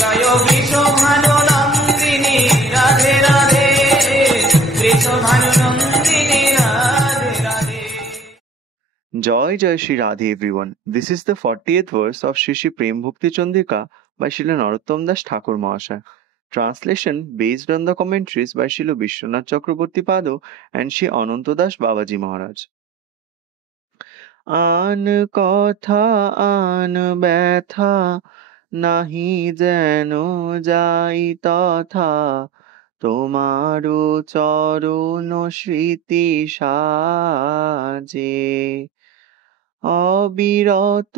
Joy Vrishabhanu Nandini Radhe Radhe, Vrishabhanu Nandini Radhe Radhe. Joy Jai Shri Radhe everyone. This is the 40th verse of Shri Shri Prem Bhakti Chandrika by Srila Narottam Das Thakur Mahasaya. Translation based on the commentaries by Srila Vishwanath Chakraborty Pado and Shri Ananta Das Babaji Maharaj. আন কথা আন ব্যথা নাহি যেন যাই তথা, তোমারো চরণ স্মৃতি সাজে। অবিরত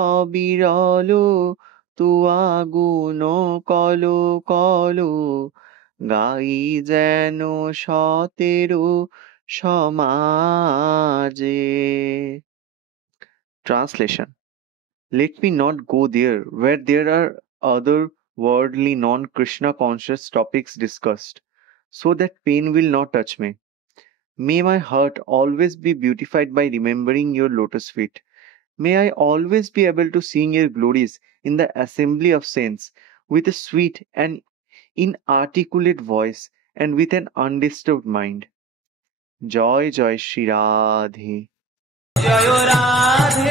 অবিরল তুয়া গুণ কলো কলো, গাই যেন সতেরো সমাজে। Translation: Let me not go there where there are other worldly non-Krishna conscious topics discussed, so that pain will not touch me. May my heart always be beautified by remembering your lotus feet. May I always be able to sing your glories in the assembly of saints with a sweet and inarticulate voice and with an undisturbed mind. Joy Joy Shri Radhe. Joy Radhe